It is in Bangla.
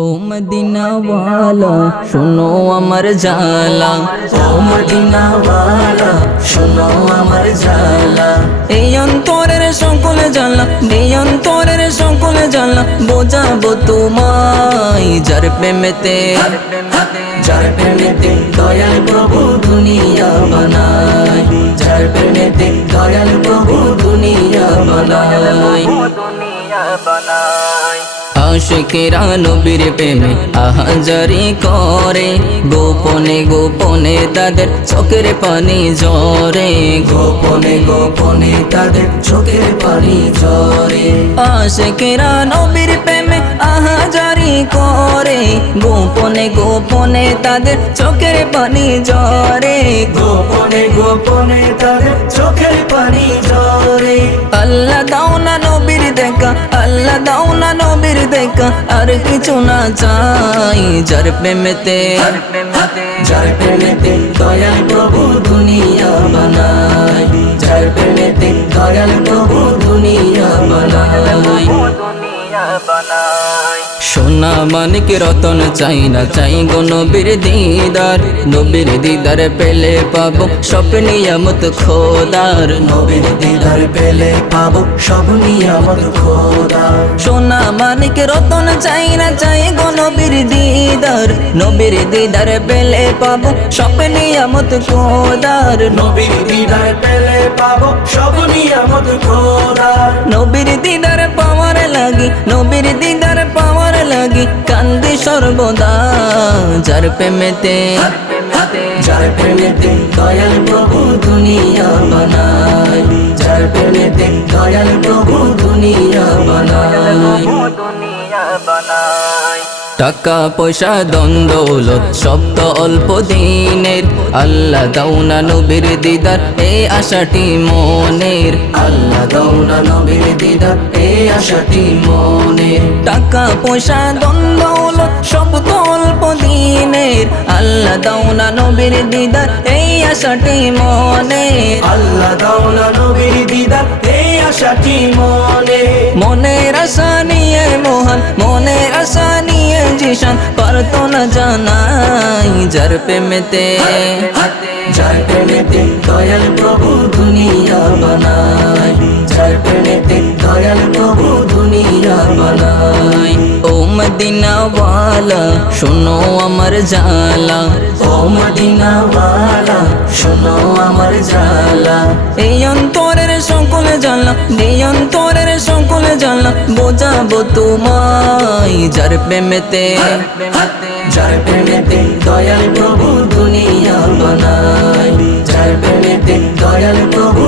ও মদিনা ওয়ালা শোনো আমার জালা, ও মদিনা ওয়ালা শোনো আমার জালা। এই অন্তরের সকলে জানলা, এই অন্তরের সকলে জানলা, বোঝাবো তোমায় যার প্রেমেতে, যার প্রেমেতে দয়াল প্রভু দুনিয়া বানায়, যার প্রেমেতে দয়াল প্রভু দুনিয়া বানায়। আশিকেরা নবীর প্রেমে আহাজারি করে, গোপনে গোপনে তাদের চোখের পানি ঝরে, গোপনে গোপনে তাদের চোখের পানি ঝরে। আশিকেরা নবীর প্রেমে আহাজারি করে, গোপনে গোপনে তাদের চোখের পানি ঝরে, গোপনে গোপনে তাদের চোখের পানি ঝরে। আল্লাহ দাও না নবীর দেখা, আল্লাহ দাও না নবীর দেখা, আর কিছু না চাই যার প্রেমেতে, যার প্রেমেতে দয়াল প্রভু দুনিয়া বানায়, যার প্রেমেতে দয়াল প্রভু দুনিয়া বানায়। সোনা মানিক রতন চাই না, চাই গো নবীর দিদার, নবীর দিদার পেলে পাবো সব নিয়ামত খোদার, নবীর দিদার পেলে পাবো সব নিয়ামত খোদার। সোনা মানিক রতন চাই না, চাই গো নবীর দিদার, নবীর দিদার পেলে পাবো সব নিয়ামত খোদার, নবীর দিদার পেলে পাবো সব নিয়ামত খোদার। নবীর দিদার পাওয়ার লাগি, নবীর দিদার পাওয়ার লাগি কান্দি সর্বদা, যার প্রেমেতে, যার প্রেমেতে দয়াল প্রভু দুনিয়া বানায়, যার প্রেমেতে দয়াল প্রভু দুনিয়া বানায়। টাকা পয়সা দ্বন্দ্ব দৌলত সব তো অল্প দিনের, আল্লাহ দাও না নবীর দিদার এই আশাটি মনের, আল্লাহ দাও না নবীর দিদার এই আশাটি মনের। টাকা পয়সা দ্বন্দ্ব দৌলত সব তো অল্প দিনের, আল্লাহ দাও না নবীর দিদার এই আশাটি মনে, আল্লাহ দাও না নবীর দিদার এই আশাটি মনে। মনের আশা নিয়ে মোহন, মনের আশা নিয়ে জিশান পারতো না জানাই যার প্রেমেতে, যার প্রেমেতে দয়াল প্রভু দুনিয়া বানায়, যার প্রেমেতে দয়াল প্রভু দুনিয়া বানায়। ও মদিনা ওয়ালা শোনো আমার জালা, ও মদিনা ওয়ালা শোনো আমার জালা। এই অন্তরের সকলে জানলা, এই অন্তরের সকলে জানলা, বোঝাবো তোমায় যার প্রেমেতে, যার প্রেমেতে দয়াল প্রভু দুনিয়া বানায়, যার প্রেমেতে দয়াল প্রভু